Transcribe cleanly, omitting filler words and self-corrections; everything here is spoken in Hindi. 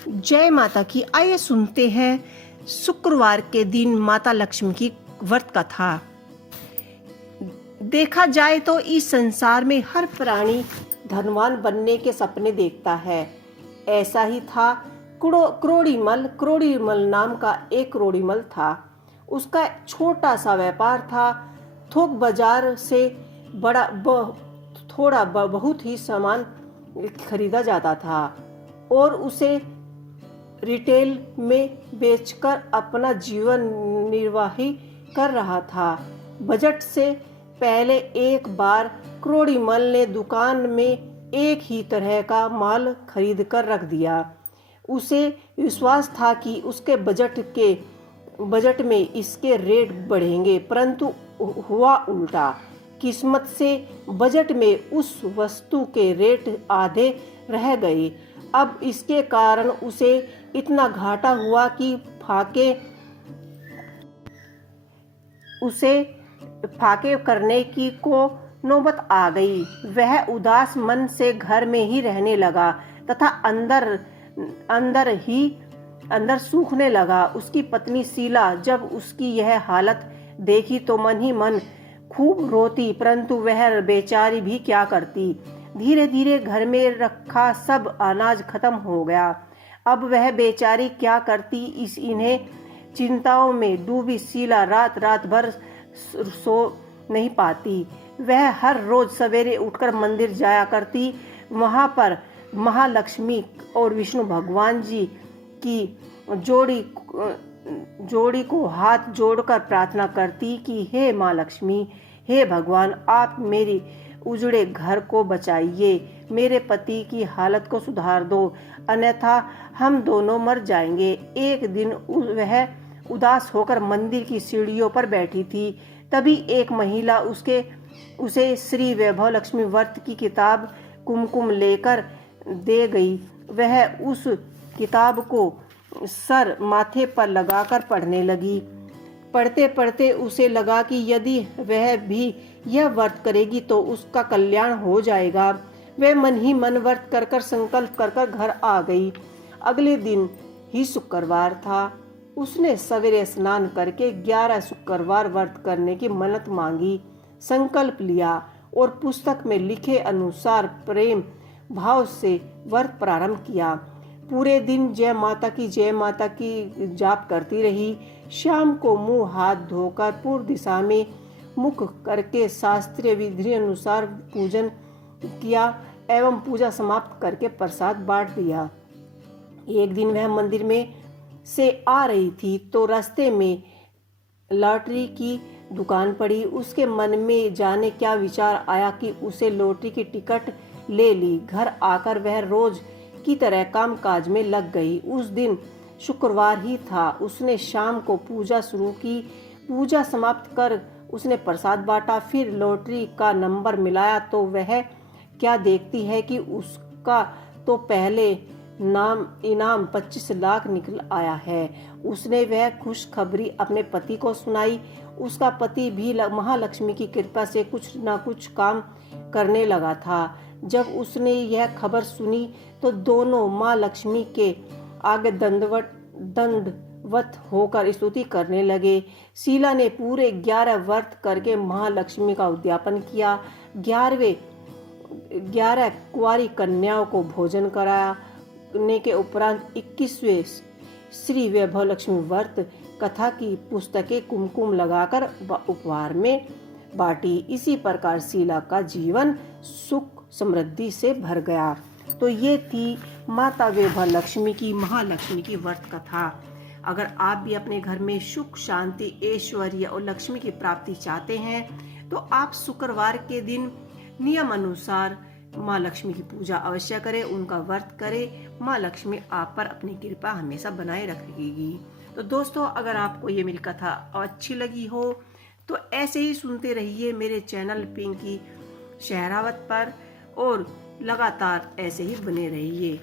जय माता की। आइए सुनते हैं शुक्रवार के दिन माता लक्ष्मी की व्रत कथा। देखा जाए तो इस संसार में हर प्राणी धनवान बनने के सपने देखता है। ऐसा ही था क्रोड़ीमल नाम का एक क्रोड़ीमल था। उसका छोटा सा व्यापार था। थोक बाजार से बहुत ही सामान खरीदा जाता था और उसे रिटेल में बेचकर अपना जीवन निर्वाह कर रहा था। बजट से पहले एक क्रोड़ी क्रोड़ीमल ने दुकान में एक ही तरह का माल खरीद कर रख दिया। उसे विश्वास था कि उसके बजट में इसके रेट बढ़ेंगे, परंतु हुआ उल्टा। किस्मत से बजट में उस वस्तु के रेट आधे रह गए। अब इसके कारण उसे इतना घाटा हुआ कि फाके करने की को नौबत आ गई। वह उदास मन से घर में ही रहने लगा तथा अंदर सूखने लगा। उसकी पत्नी शीला जब उसकी यह हालत देखी तो मन ही मन खूब रोती, परंतु वह बेचारी भी क्या करती। धीरे धीरे घर में रखा सब अनाज खत्म हो गया। अब वह बेचारी क्या करती, इन्हें चिंताओं में डूबी शीला रात भर सो नहीं पाती। वह हर रोज सवेरे उठकर मंदिर जाया करती। वहां पर महालक्ष्मी और विष्णु भगवान जी की जोड़ी को हाथ जोड़कर प्रार्थना करती कि हे माँ लक्ष्मी, हे भगवान, आप मेरी उजड़े घर को बचाइए, मेरे पति की हालत को सुधार दो, अन्यथा हम दोनों मर जाएंगे। एक दिन वह उदास होकर मंदिर की सीढ़ियों पर बैठी थी। तभी एक महिला उसे श्री वैभव लक्ष्मी व्रत की किताब कुमकुम लेकर दे गई। वह उस किताब को सर माथे पर लगाकर पढ़ने लगी। पढ़ते पढ़ते उसे लगा कि यदि वह भी यह व्रत करेगी तो उसका कल्याण हो जाएगा। वह मन ही मन व्रत कर संकल्प कर घर आ गई। अगले दिन ही शुक्रवार था। उसने सवेरे स्नान करके 11 शुक्रवार व्रत करने की मन्नत मांगी, संकल्प लिया और पुस्तक में लिखे अनुसार प्रेम भाव से व्रत प्रारंभ किया। पूरे दिन जय माता की जाप करती रही। शाम को मुंह हाथ धोकर पूर्व दिशा में मुख करके शास्त्रीय विधि अनुसार पूजन किया एवं पूजा समाप्त करके प्रसाद बांट दिया। एक दिन वह मंदिर में से आ रही थी तो रास्ते में लॉटरी की दुकान पड़ी। उसके मन में जाने क्या विचार आया कि उसे लॉटरी की टिकट ले ली। घर आकर वह रोज की तरह काम काज में लग गई। उस दिन शुक्रवार ही था। उसने शाम को पूजा शुरू की। पूजा समाप्त कर उसने प्रसाद बांटा, फिर लॉटरी का नंबर मिलाया तो वह क्या देखती है कि उसका तो पहले इनाम 25 लाख निकल आया है। उसने वह खुशखबरी अपने पति को सुनाई। उसका पति भी महालक्ष्मी की कृपा से कुछ न कुछ काम करने लगा था। जब उसने यह खबर सुनी तो दोनों माँ लक्ष्मी के आगे दंडवत होकर स्तुति करने लगे। शीला ने पूरे 11 व्रत करके महालक्ष्मी का उद्यापन किया। 11 कुंवारी कन्याओं को भोजन कराने के उपरांत 21वें श्री वैभव लक्ष्मी व्रत कथा की पुस्तकें कुमकुम लगाकर उपहार में बांटी। इसी प्रकार शीला का जीवन सुख समृद्धि से भर गया। तो ये थी माता वैभव लक्ष्मी की, महालक्ष्मी की व्रत कथा। अगर आप भी अपने घर में सुख शांति ऐश्वर्य और लक्ष्मी की प्राप्ति चाहते हैं तो आप शुक्रवार के दिन नियम अनुसार माँ लक्ष्मी की पूजा अवश्य करें, उनका व्रत करें। माँ लक्ष्मी आप पर अपनी कृपा हमेशा बनाए रखेगी। तो दोस्तों, अगर आपको ये मेरी कथा अच्छी लगी हो तो ऐसे ही सुनते रहिए मेरे चैनल पिंकी शहरावत पर और लगातार ऐसे ही बने रहिए।